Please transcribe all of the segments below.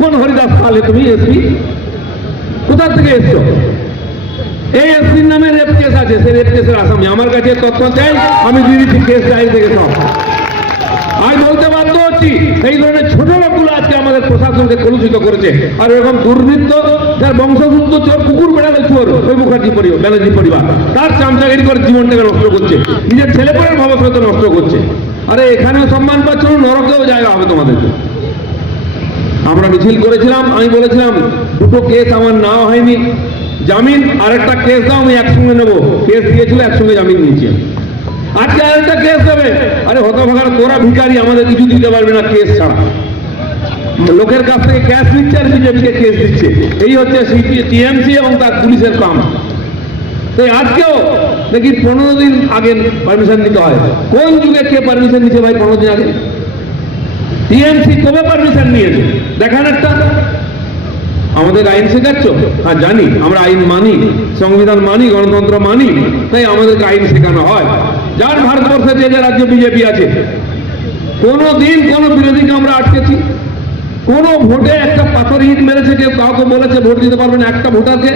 কোন হরিদাস পালে তুমি এসপি? কোথা থেকে এসছো? এই এসপির নামে রেপ কেস আছে সে রেপ কেসের আসামি। আমার কাছে তথ্য চাই, আমি দিচ্ছি কেস চাই থেকে সব। আমি বলতে বাধ্য হচ্ছি, এই ধরনের ছোট লোকগুলো আজকে আমাদের প্রশাসনকে কলুষিত করেছে। আর এরকম দুর্বৃত্ত, যার বংশসূত্র চোর কুকুর বেড়ালে চোর, ওই মুখার্জি পরিবার ব্যানার্জি পরিবার, তার চামচাগিরি করে জীবনটাকে নষ্ট করছে। নিজের ছেলেপেলের ভবিষ্যৎ নষ্ট করছে। আরে এখানেও সম্মান পাচ্ছ, নরকেও জায়গা হবে তোমাদেরকে আমরা মিছিল করেছিলাম, আমি বলেছিলাম, দুটো কেস আমার নেওয়া হয়নি। জামিন আর একটা কেস দাও, আমি একসঙ্গে নেব। কেস দিয়েছিল, একসঙ্গে জামিন নিয়েছি। আজকে আরেকটা কেস দেবে। আরে হতভাগার, তোরা ভিখারি, আমাদের কিছু দিতে পারবে না কেস ছাড়া। লোকের কাছ থেকে ক্যাশ নিচ্ছে আর বিজেপিকে কেস দিচ্ছে। এই হচ্ছে টিএমসি এবং তার পুলিশের কাম তাই আজকেও দেখি পনেরো দিন আগে পারমিশন নিতে হয়। কোন যুগে কে পারমিশন নিচ্ছে ভাই পনেরো দিন আগে? টিএমসি কবে পারমিশন নিয়েছে? দেখান একটা। আমাদের আইন শেখাচ্ছ? হ্যাঁ জানি। আমরা আইন মানি, সংবিধান মানি, গণতন্ত্র মানি, তাই আমাদেরকে আইন শেখানো হয়। যার ভারতবর্ষে যে যে রাজ্যে বিজেপি আছে, কোনো দিন কোনো বিরোধীকে আমরা আটকেছি। কোন ভোটে একটা পাথর ইট মেরেছে, কেউ কাউকে বলেছে ভোট দিতে পারবে না একটা ভোটারকে।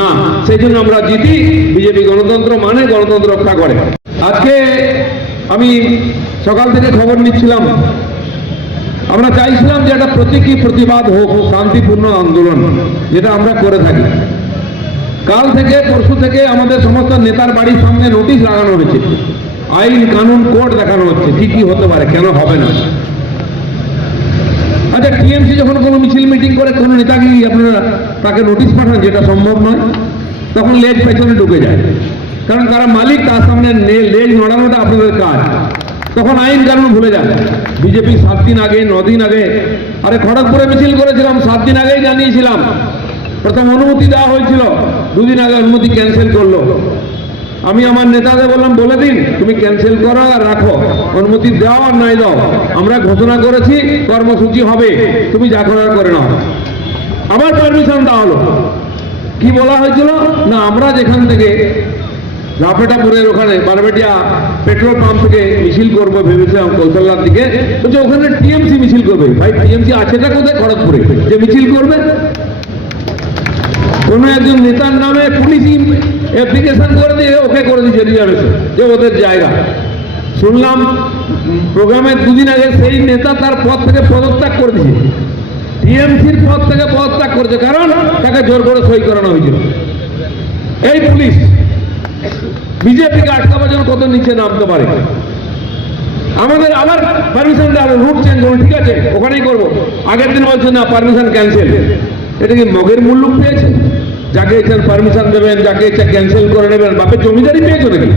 না, সেই জন্য আমরা জিতি বিজেপি গণতন্ত্র মানে গণতন্ত্র রক্ষা করে। আজকে আমি সকাল থেকে খবর নিচ্ছিলাম। আমরা চাইছিলাম যে একটা প্রতীকী প্রতিবাদ হোক শান্তিপূর্ণ আন্দোলন, যেটা আমরা করে থাকি। কাল থেকে, পরশু থেকে আমাদের সমস্ত নেতার বাড়ির সামনে নোটিশ লাগানো হয়েছে। আইন, কানুন কোর্ট দেখানো হচ্ছে। কি কি হতে পারে, কেন হবে না? আচ্ছা টিএমসি যখন কোনো মিছিল মিটিং করে, কোনো নেতাকে আপনারা তাকে নোটিশ পাঠান, যেটা সম্ভব নয়, তখন লেজ পেছনে ঢুকে যায়। কারণ তারা মালিক, তার সামনে লেজ নড়ানোটা আপনাদের কাজ। তখন আইন কানুন ভুলে যান। বিজেপি সাত দিন আগে দিন আগে, আরে খড়গপুরে মিছিল করেছিলাম, সাত দিন আগেই জানিয়েছিলাম। প্রথম অনুমতি দেওয়া হয়েছিল, দুদিন আগে অনুমতি ক্যান্সেল করল। আমি আমার নেতাদের বললাম, বলে দিন, তুমি ক্যান্সেল করো আর রাখো। অনুমতি দাও আর নাই দাও। আমরা ঘোষণা করেছি, কর্মসূচি হবে। তুমি যা করার করে নাও। আবার পারমিশন দেওয়া হলো। কি বলা হয়েছিল? না, আমরা যেখান থেকে, রাফেটাপুরের ওখানে, বারবেটিয়া পেট্রোল পাম্প থেকে মিছিল করব ভেবেছিলাম কৌশল্যার দিকে। বলছে, ওখানে টিএমসি মিছিল করবে। ভাই, টিএমসি আছেটা কোথায়? খড়গপুরে। যে মিছিল করবে। কোন একজন নেতার নামে পুলিশ অ্যাপ্লিকেশন করে দিয়ে ওকে করে দিয়েছে রিজার্ভেশন যে ওদের জায়গা। শুনলাম, প্রোগ্রামের দুদিন আগে সেই নেতা তার পদ থেকে পদত্যাগ করে দিয়েছে। টিএমসির পদ থেকে পদত্যাগ করেছে, কারণ তাকে জোর করে সই করানো হয়েছিল। এই পুলিশ বিজেপিকে আটকাবার জন্য কত নিচে নামতে পারে? আমাদের আবার পারমিশন দেওয়া রুট চেঞ্জ করুন, ঠিক আছে? ওখানেই করব। আগের দিন বলছে, না পারমিশন ক্যান্সেল এটা কি মগের মূল্য পেয়েছে? যাকে ইচ্ছা পারমিশন দেবেন, যাকে ইচ্ছা ক্যান্সেল করে নেবেন, বাপের জমিদারি পেয়েছে নাকি?